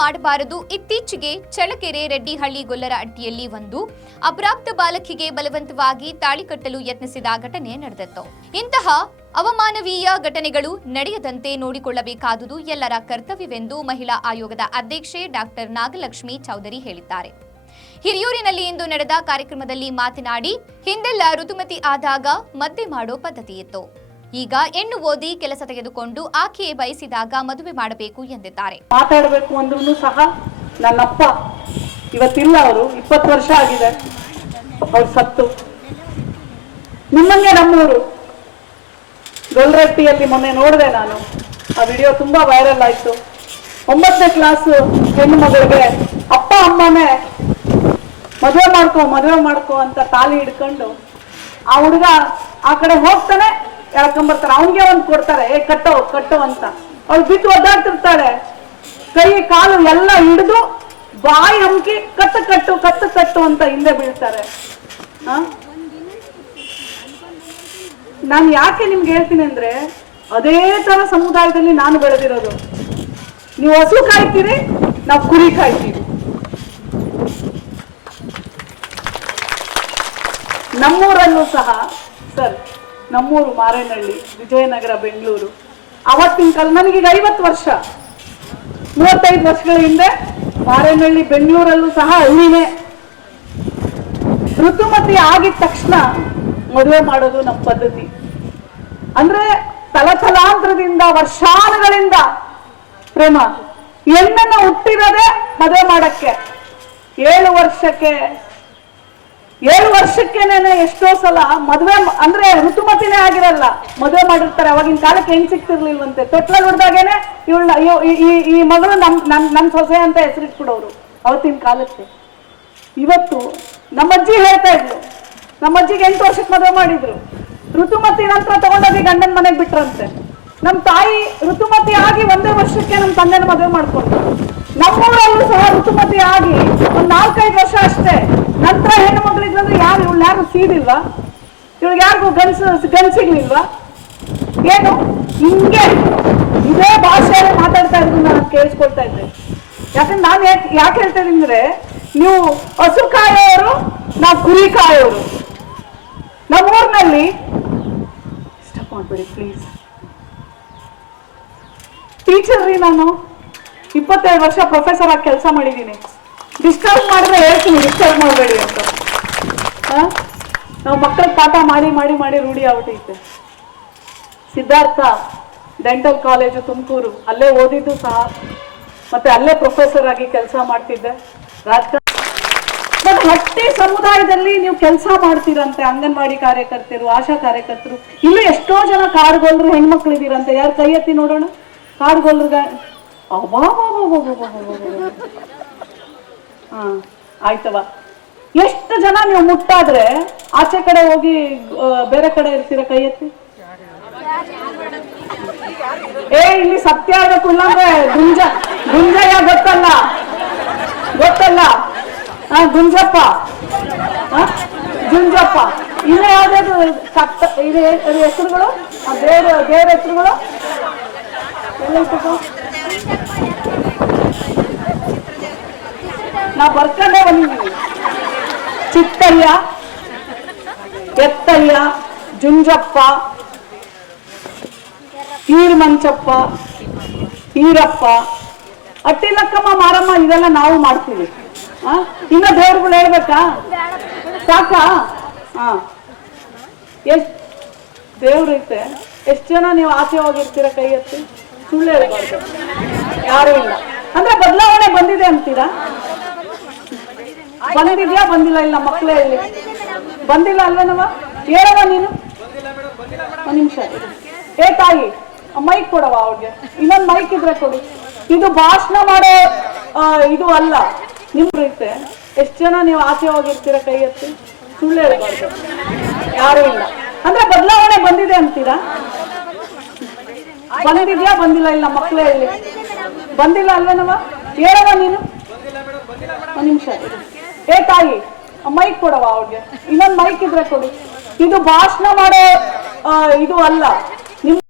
ಮಾಡಬಾರದು. ಇತ್ತೀಚೆಗೆ ಚಳಕೆರೆ ರೆಡ್ಡಿಹಳ್ಳಿ ಗೊಲ್ಲರ ಅಡ್ಡಿಯಲ್ಲಿ ಒಂದು ಅಪ್ರಾಪ್ತ ಬಾಲಕಿಗೆ ಬಲವಂತವಾಗಿ ತಾಳಿ ಕಟ್ಟಲು ಯತ್ನಿಸಿದ ಘಟನೆ ನಡೆದಿತ್ತು. ಇಂತಹ ಅವಮಾನವೀಯ ಘಟನೆಗಳು ನಡೆಯದಂತೆ ನೋಡಿಕೊಳ್ಳಬೇಕಾದುದು ಎಲ್ಲರ ಕರ್ತವ್ಯವೆಂದು ಮಹಿಳಾ ಆಯೋಗದ ಅಧ್ಯಕ್ಷೆ ಡಾಕ್ಟರ್ ನಾಗಲಕ್ಷ್ಮಿ ಚೌಧರಿ ಹೇಳಿದ್ದಾರೆ. ಹಿರಿಯೂರಿನಲ್ಲಿ ಇಂದು ನಡೆದ ಕಾರ್ಯಕ್ರಮದಲ್ಲಿ ಮಾತನಾಡಿ, ಹಿಂದೆಲ್ಲ ಋತುಮತಿ ಆದಾಗ ಮದ್ದೆ ಮಾಡೋ ಪದ್ಧತಿ ಇತ್ತು ಈಗ ಹೆಣ್ಣು ಓದಿ ಕೆಲಸ ತೆಗೆದುಕೊಂಡು ಆಕೆಯೇ ಬಯಸಿದಾಗ ಮದುವೆ ಮಾಡಬೇಕು ಎಂದಿದ್ದಾರೆ. ಮಾತಾಡಬೇಕು ಅಂದ್ರೂ ಸಹ ನನ್ನಪ್ಪ ಇವತ್ತಿಲ್ಲ ಅವರು, ಇಪ್ಪತ್ತು ವರ್ಷ ಆಗಿದೆ. ಅವ್ರು ಸತ್ತು. ನಿಮ್ಮನ್ನೇ ನಮ್ಮೂರು. ಗೊಲ್ರಟ್ಟಿಯಲ್ಲಿ ಮೊನ್ನೆ ನೋಡಿದೆ ನಾನು. ಆ ವಿಡಿಯೋ ತುಂಬಾ ವೈರಲ್ ಆಯ್ತು. ಒಂಬತ್ತನೇ ಕ್ಲಾಸ್ ಹೆಣ್ಣು ಮಗಳಿಗೆ, ಅಪ್ಪ, ಅಮ್ಮನೇ, ಮದುವೆ ಮಾಡ್ಕೋ ಮದುವೆ ಮಾಡ್ಕೋ ಅಂತ ತಾಲಿ ಹಿಡ್ಕೊಂಡು ಆ ಹುಡುಗ ಆ ಕಡೆ ಹೋಗ್ತಾನೆ ಎಳ್ಕೊಂಬರ್ತಾರೆ ಅವನಿಗೆ ಒಂದು ಕೊಡ್ತಾರೆ, ಏ, ಕಟ್ಟೋ ಕಟ್ಟೋ ಅಂತ. ಅವಳು ಬಿಟ್ಟು ಒದ್ದಾಡ್ತಿರ್ತಾಳೆ. ಕೈ, ಕಾಲು ಎಲ್ಲ ಹಿಡಿದು ಬಾಯಿ ಹಮ್ಕಿ ಕಟ್ಟು ಕಟ್ಟು ಕಟ್ಟು ಕಟ್ಟು ಅಂತ ಹಿಂದೆ ಬೀಳ್ತಾರೆ? ನಾನು ಯಾಕೆ ನಿಮ್ಗೆ ಹೇಳ್ತೀನಿ ಅಂದ್ರೆ, ಅದೇ ತರ ಸಮುದಾಯದಲ್ಲಿ ನಾನು ಬೆಳೆದಿರೋದು. ನೀವು ಹಸು ಕಾಯ್ತೀರಿ, ನಾವು ಕುರಿ ಕಾಯ್ತೀವಿ. ನಮ್ಮೂರಲ್ಲೂ ಸಹ ನಮ್ಮೂರು ಮಾರೇನಹಳ್ಳಿ, ವಿಜಯನಗರ, ಬೆಂಗಳೂರು. ಅವತ್ತಿನ ಕಾಲ ನನಗೀಗ ಐವತ್ತು ವರ್ಷ. ಮೂವತ್ತೈದು ವರ್ಷಗಳ ಹಿಂದೆ ಮಾರೇನಹಳ್ಳಿ, ಬೆಂಗಳೂರಲ್ಲೂ ಸಹ ಹಳ್ಳಿನೇ. ಋತುಮತಿ ಆಗಿದ ತಕ್ಷಣ ಮದುವೆ ಮಾಡೋದು ನಮ್ಮ ಪದ್ಧತಿ. ಅಂದ್ರೆ ತಲತಲಾಂತರದಿಂದ, ವರ್ಷಾನುಗಳಿಂದ ಪ್ರೇಮ. ಹೆಣ್ಣನ್ನು ಹುಟ್ಟಿರೋದೇ ಮದುವೆ ಮಾಡಕ್ಕೆ. ಏಳು ವರ್ಷಕ್ಕೆ ಏಳು ವರ್ಷಕ್ಕೆನೇನೆ ಎಷ್ಟೋ ಸಲ ಮದುವೆ ಅಂದ್ರೆ ಋತುಮತಿನೇ ಆಗಿರಲ್ಲ. ಮದುವೆ ಮಾಡಿರ್ತಾರೆ, ಅವಾಗಿನ ಕಾಲಕ್ಕೆ ಹೆಂಗ್ ಸಿಕ್ತಿರ್ಲಿಲ್ವಂತೆ? ತೊಟ್ಲಲ್ಲಿ ಹೊಡೆದಾಗೇನೆ ಇವಳ ಈ ಈ ಮಗಳು ನಮ್ ನನ್ ನನ್ ಸೊಸೆ ಅಂತ ಹೆಸರಿಟ್ಬಿಡೋರು ಅವತ್ತಿನ ಕಾಲಕ್ಕೆ. ಇವತ್ತು ನಮ್ಮ ಅಜ್ಜಿ ಹೇಳ್ತಾ ಇದ್ಲು. ನಮ್ಮ ಅಜ್ಜಿಗೆ ಎಂಟು ವರ್ಷಕ್ಕೆ ಮದುವೆ ಮಾಡಿದ್ರು. ಋತುಮತಿ ನಂತರ ತಗೊಂಡೋಗಿ ಗಂಡನ ಮನೆಗೆ ಬಿಟ್ರಂತೆ. ನಮ್ಮ ತಾಯಿ ಋತುಮತಿ ಆಗಿ ಒಂದೇ ವರ್ಷಕ್ಕೆ ನಮ್ಮ ತಂದೆನ ಮದುವೆ ಮಾಡ್ಕೊಂಡ್ರು ನಮ್ಮೂರಲ್ಲೂ ಸಹ ಋತುಮತಿ ಆಗಿ ಒಂದು ನಾಲ್ಕೈದು ವರ್ಷ ಅಷ್ಟೇ. ನಂತರ ಹೆಣ್ಣು ಮಕ್ಕಳಿದ್ರೆ ಯಾರು ಇವಳು ಯಾರು ಸೀದಿಲ್ವಾ ಇವಳು ಯಾರಿಗೂ ಗನ್ಸ್ ಗನ್ ಏನು? ಹಿಂಗೆ ಇದೇ ಭಾಷೆಯಲ್ಲಿ ಮಾತಾಡ್ತಾ ಇದ್ರು ನಾನು ಕೇಳಿಸ್ಕೊಳ್ತಾ ಇದ್ದೆ. ಯಾಕಂದ್ರೆ ನಾನು ಯಾಕೆ ಯಾಕೆ ಹೇಳ್ತಾ ನೀವು ಹಸು ಕಾಯೋರು ನಾವು ಕುರಿ ಕಾಯೋರು ನಮ್ಮೂರಿನಲ್ಲಿ ಊರಿನಲ್ಲಿ ಮಾಡಬೇಡಿ ಪ್ಲೀಸ್ ಟೀಚರ್ ರೀ ನಾನು. ಇಪ್ಪತ್ತೆರಡು ವರ್ಷ ಪ್ರೊಫೆಸರ್ ಆಗಿ ಕೆಲಸ ಮಾಡಿದ್ದೀನಿ. ಡಿಸ್ಟರ್ಬ್ ಮಾಡಿದ್ರೆ ಹೇಳ್ತೀನಿ ಡಿಸ್ಟರ್ಬ್ ಮಾಡಬೇಡಿ ಅಂತ? ನಾವು ಮಕ್ಕಳ ಪಾಠ ಮಾಡಿ ಮಾಡಿ ಮಾಡಿ ರೂಢಿ ಆಗ್ಬಿಟ್ಟೈತೆ ಸಿದ್ಧಾರ್ಥ, ಡೆಂಟಲ್ ಕಾಲೇಜು ತುಮಕೂರು, ಅಲ್ಲೇ ಓದಿದ್ದು ಸಹ. ಮತ್ತೆ ಅಲ್ಲೇ ಪ್ರೊಫೆಸರ್ ಆಗಿ ಕೆಲಸ ಮಾಡ್ತಿದ್ದೆ. ರಾಜಕಾರಣ ಬಟ್ ಸಮುದಾಯದಲ್ಲಿ ನೀವು ಕೆಲಸ ಮಾಡ್ತೀರಂತೆ, ಅಂಗನವಾಡಿ ಕಾರ್ಯಕರ್ತರು, ಆಶಾ ಕಾರ್ಯಕರ್ತರು. ಇಲ್ಲೂ ಎಷ್ಟೋ ಜನ ಕಾರ್ಗೊಲ್ರು ಹೆಣ್ಮಕ್ಳು ಇದ್ದೀರಂತೆ ಯಾರು ಕೈ ಎತ್ತಿ ನೋಡೋಣ? ಕಾರ್ಗೊಲ್ರಿಗೆ ಹಾ ಆಯ್ತವ. ಎಷ್ಟು ಜನ ನೀವು ಮುಟ್ಟಾದ್ರೆ ಆಚೆ ಕಡೆ ಹೋಗಿ ಬೇರೆ ಕಡೆ ಇರ್ತೀರ ಕೈ ಎತ್ತಿ? ಏ, ಇಲ್ಲಿ ಸತ್ಯ ಆಗಬೇಕು ಇಲ್ಲಾಂದ್ರೆ ಗುಂಜ, ಗುಂಜಯ್ಯ ಗೊತ್ತಲ್ಲ? ಗೊತ್ತಲ್ಲ? ಗುಂಜಪ್ಪ. ಗುಂಜಪ್ಪ. ಇಲ್ಲ ಯಾವ್ದಾದ್ರು ಸತ್ತ, ಇದು ಹೆಸರುಗಳು? ದೇವ್ರ ದೇವ್ರ ಹೆಸರುಗಳು? ಎಲ್ಲ ನಾ ಬರ್ಕೊಂಡೇ ಬಂದಿದ್ದೀನಿ. ಚಿತ್ತಯ್ಯ, ಎತ್ತಯ್ಯ, ಜುಂಜಪ್ಪ ಈರ್ ಮಂಚಪ್ಪ ಈರಪ್ಪ ಅಟ್ಟಿಲಕ್ಕಮ್ಮ ಮಾರಮ್ಮ, ಇದೆಲ್ಲ ನಾವು ಮಾಡ್ತೀವಿ? ಇನ್ನ ದೇವ್ರುಗಳು ಹೇಳ್ಬೇಕಾ? ಸಾಕಾ? ಹಾ ಎಷ್ಟ್ ದೇವ್ರೈತೆ ಎಷ್ಟ್ ಜನ ನೀವು ಆಚೆ ಹೋಗಿರ್ತೀರ ಕೈ ಎತ್ತಿ ಸುಳ್ಳು ಹೇಳ್ಬಾರ್ದು. ಯಾರು ಇಲ್ಲ. ಅಂದ್ರೆ ಬದಲಾವಣೆ ಬಂದಿದೆ ಅಂತೀರಾ? ಬಂದಿದ್ಯಾ? ಬಂದಿಲ್ಲ ಇಲ್ಲ, ಮಕ್ಕಳೇ ಇಲ್ಲಿ. ಬಂದಿಲ್ಲ ಅಲ್ವೇನವ ಹೇಳವ ನೀನು? ಒಂದ್ ನಿಮಿಷ. ಏ ತಾಯಿ ಮೈಕ್ ಕೊಡವ ಅವ್ರಿಗೆ. ಇನ್ನೊಂದು ಮೈಕ್ ಇದ್ರೆ ಕೊಡಿ. ಇದು ಭಾಷಣ ಮಾಡೋ ಇದು ಅಲ್ಲ. ನಿಮ್ ರೀತಿ. ಎಷ್ಟು ಜನ ನೀವು ಆಚೆ ಹೋಗಿರ್ತೀರ ಕೈ ಎತ್ತಿ? ಸುಳ್ಳು ಹೇಳ್ಬಾರ್ದು. ಯಾರು ಇಲ್ಲ. ಅಂದ್ರೆ ಬದಲಾವಣೆ ಬಂದಿದೆ ಅಂತೀರಾ? ಬಂದಿದ್ಯಾ? ಬಂದಿಲ್ಲ ಇಲ್ಲ, ಮಕ್ಕಳೇ ಇಲ್ಲಿ. ಬಂದಿಲ್ಲ ಅಲ್ವೇನವ ಹೇಳವ ನೀನು? ಒಂದ್ ನಿಮಿಷ. ಏ ತಾಯಿ ಮೈಕ್ ಕೊಡವ ಅವ್ರಿಗೆ. ಇನ್ನೊಂದು ಮೈಕ್ ಇದ್ರೆ ಕೊಡಿ. ಇದು ಭಾಷಣ ಮಾಡೋ ಇದು ಅಲ್ಲ. ನಿಮ್